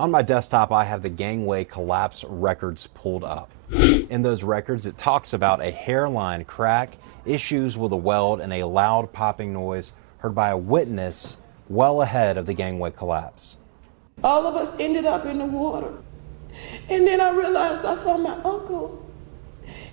On my desktop, I have the gangway collapse records pulled up. In those records, it talks about a hairline crack, issues with a weld, and a loud popping noise heard by a witness well ahead of the gangway collapse. All of us ended up in the water. And then I realized I saw my uncle.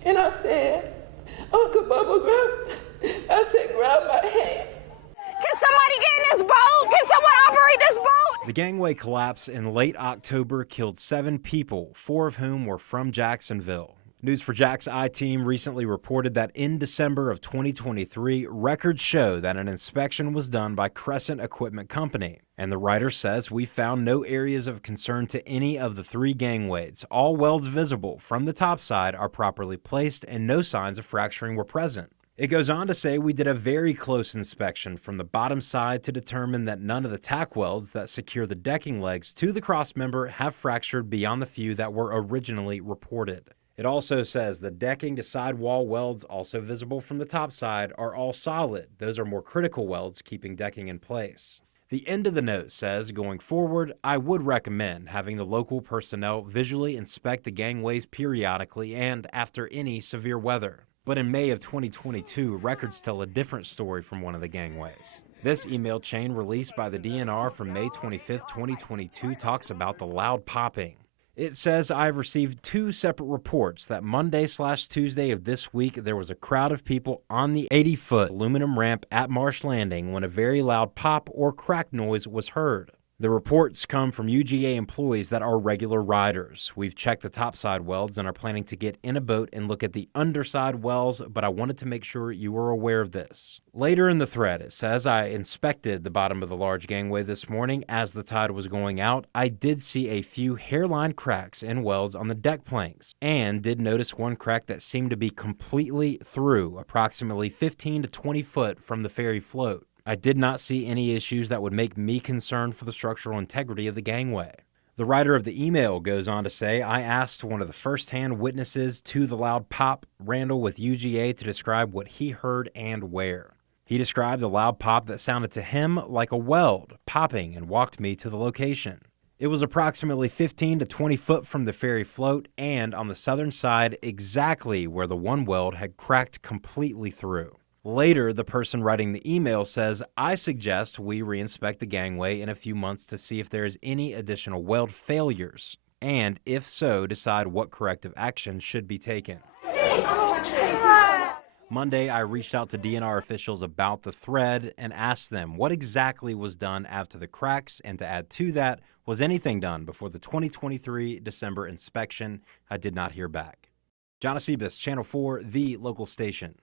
And I said, Uncle Bubba, grab my hand. Can somebody get in this boat? Can someone operate this boat? The gangway collapse in late October killed 7 people, 4 of whom were from Jacksonville. News for Jack's I-Team recently reported that in December of 2023, records show that an inspection was done by Crescent Equipment Company. And the writer says we found no areas of concern to any of the 3 gangways. All welds visible from the topside are properly placed and no signs of fracturing were present. It goes on to say we did a very close inspection from the bottom side to determine that none of the tack welds that secure the decking legs to the crossmember have fractured beyond the few that were originally reported. It also says the decking to sidewall welds, also visible from the top side, are all solid. Those are more critical welds keeping decking in place. The end of the note says, going forward, I would recommend having the local personnel visually inspect the gangways periodically and after any severe weather. But in May of 2022, records tell a different story from one of the gangways. This email chain released by the DNR from May 25, 2022 talks about the loud popping. It says, I've received 2 separate reports that Monday/Tuesday of this week there was a crowd of people on the 80-foot aluminum ramp at Marsh Landing when a very loud pop or crack noise was heard. The reports come from UGA employees that are regular riders. We've checked the topside welds and are planning to get in a boat and look at the underside wells, but I wanted to make sure you were aware of this. Later in the thread, it says, I inspected the bottom of the large gangway this morning as the tide was going out. I did see a few hairline cracks in welds on the deck planks and did notice one crack that seemed to be completely through, approximately 15 to 20 foot from the ferry float. I did not see any issues that would make me concerned for the structural integrity of the gangway. The writer of the email goes on to say, I asked one of the first-hand witnesses to the loud pop, Randall with UGA, to describe what he heard and where. He described a loud pop that sounded to him like a weld popping and walked me to the location. It was approximately 15 to 20 foot from the ferry float and on the southern side exactly where the one weld had cracked completely through. Later, the person writing the email says, I suggest we reinspect the gangway in a few months to see if there is any additional weld failures, and if so, decide what corrective action should be taken. Monday, I reached out to DNR officials about the thread and asked them what exactly was done after the cracks, and to add to that, was anything done before the 2023 December inspection? I did not hear back. John Acebus, Channel 4, the local station.